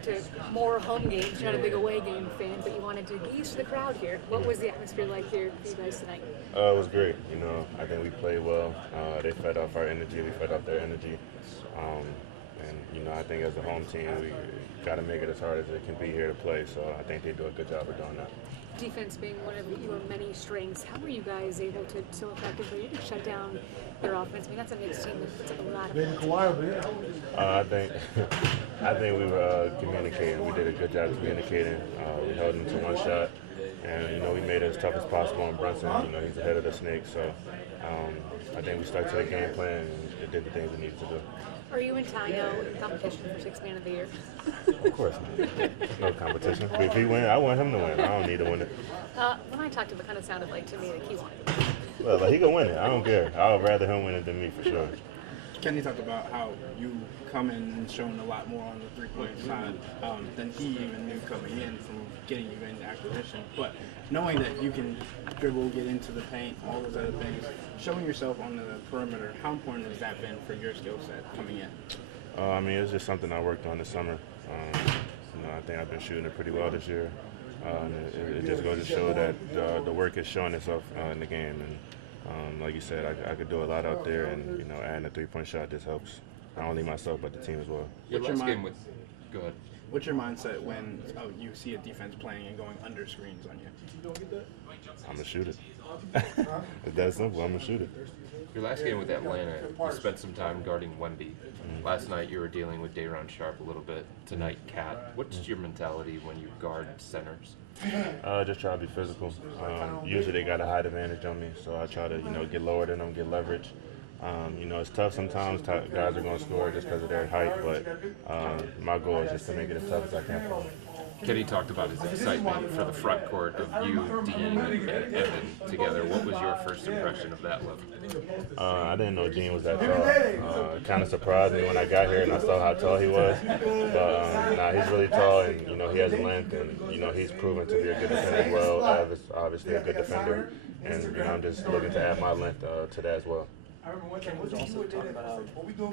forward to more home games. You're not a big away game fan, but you wanted to get used to the crowd here. What was the atmosphere like here for you guys tonight? It was great. I think we played well. They fed off our energy. We fed off their energy. And I think as a home team, we got to make it as hard as it can be here to play. So I think they do a good job of doing that. Defense being one of your many strengths, how were you guys able to so effectively shut down their offense? I mean, that's a Knicks team that puts up a lot of I think we were communicating. We did a good job communicating. We held them to one shot, and we made it as tough as possible on Brunson. He's ahead of the snake, so I think we stuck to the game plan and did the things we needed to do. Are you and Tayo in competition for Sixth Man of the Year? Of course not. No competition. If he win, I want him to win. I don't need to win it. When I talked to him, it kind of sounded like to me that he wanted it. Well, he can win it. I don't care. I would rather him win it than me for sure. Kenny talked about how you come in and shown a lot more on the three-point side than he even knew coming in from getting you into acquisition. But knowing that you can dribble, get into the paint, all those other things, showing yourself on the perimeter, how important has that been for your skill set coming in? It's just something I worked on this summer. I think I've been shooting it pretty well this year. It just goes to show that the work is showing itself in the game. And like you said, I could do a lot out there, and adding a three-point shot just helps not only myself but the team as well. Your last game with, go ahead. What's your mindset when you see a defense playing and going under screens on you? I'm gonna shoot it. It's that simple. I'm gonna shoot it. Your last game with Atlanta, you spent some time guarding Wemby. Last night you were dealing with Day'Ron Sharp a little bit. Tonight, Cat. What's your mentality when you guard centers? Just try to be physical. Usually they got a height advantage on me, so I try to get lower than them, get leverage. It's tough sometimes. Guys are going to score just because of their height, but my goal is just to make it as tough as I can for them. Kenny talked about his excitement for the front court of you, Dean, and Evan together. What was your first impression of that look? I didn't know Dean was that tall. It kind of surprised me when I got here and I saw how tall he was. But he's really tall, and he has length, and he's proven to be a good defender as well. Obviously a good defender, and I'm just looking to add my length to that as well. Ken was also talking about how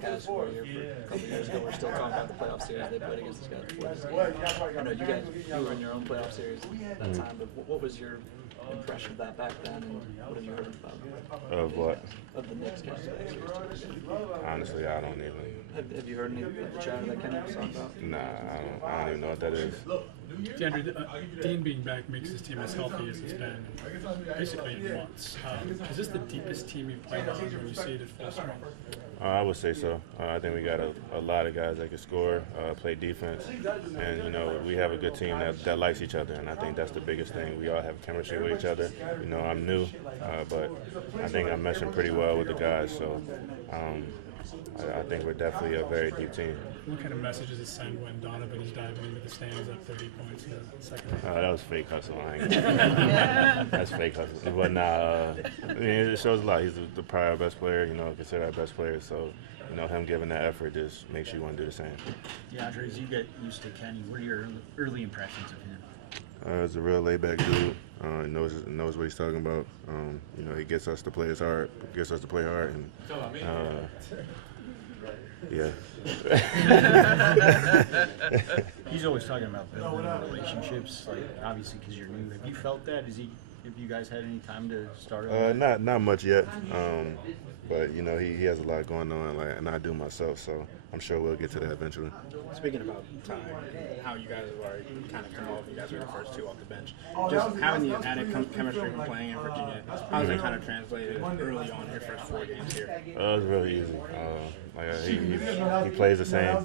guys who were here for a couple years ago were still talking about the playoff series they played against this guy before this game. I know you guys were in your own playoff series at that time, but what was your impression of that back then, and what have you heard about it? Of what? Of the Knicks guys series. Honestly, I don't even. Have you heard any of the chatter that Kenny was talking about? Nah, I don't even know what that is. DeAndre, Dean being back makes this team as healthy as it's been basically in months. Is this the deepest team you've played on when you see it at full strength? I would say so. I think we got a lot of guys that can score, play defense, and we have a good team that likes each other, and I think that's the biggest thing. We all have chemistry with each other. I'm new, but I think I'm meshing pretty well with the guys, so I think we're definitely a very deep team. What kind of message does it send when Donovan is diving into the stands up 30 points in the second half? That was fake hustle. That's fake hustle. But it shows a lot. He's probably our best player, considered our best player. So, him giving that effort just makes you want to do the same. DeAndre, as you get used to Kenny, what are your early impressions of him? He's a real laid-back dude. He knows what he's talking about. He gets us to play hard, and yeah. He's always talking about building relationships, obviously because you're new. Have you felt that? Have you guys had any time to start? Not much yet. But he has a lot going on, and I do myself. So I'm sure we'll get to that eventually. Speaking about time and how you guys have already kind of come off, you guys were the first two off the bench. Just having the added chemistry from playing in Virginia, how does it kind of translate early on your first 4 games here? It was really easy. He plays the same.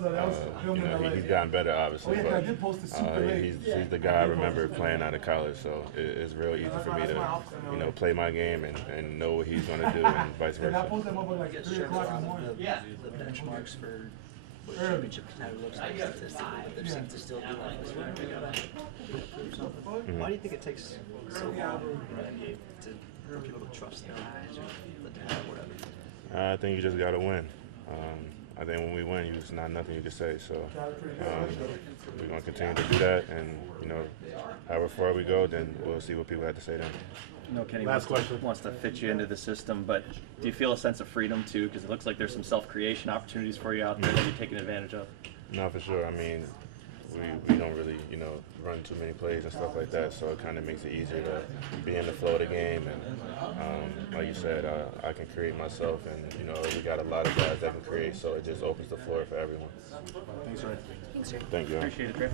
He's gotten better, obviously, but he's the guy I remember playing out of college. So it's real easy for me to play my game and know what he's going to do, and vice versa. I guess check a lot of the benchmarks for what championship contender looks like statistically, but there seems to still be like this where they gotta prove something. Why do you think it takes so long for the NBA for people to trust their guys or let them have whatever? I think you just got to win. I think when we win, there's not nothing you can say. So we're going to continue to do that, and however far we go, then we'll see what people have to say then. Kenny wants to fit you into the system, but do you feel a sense of freedom too? Because it looks like there's some self-creation opportunities for you out there that you're taking advantage of. No, for sure. I mean, really, you know, run too many plays and stuff like that. So it kind of makes it easier to be in the flow of the game. And like you said, I can create myself, and you know, we got a lot of guys that can create. So it just opens the floor for everyone. Thanks, Ray. Thanks, Ray. Thank you. Appreciate it, Trey.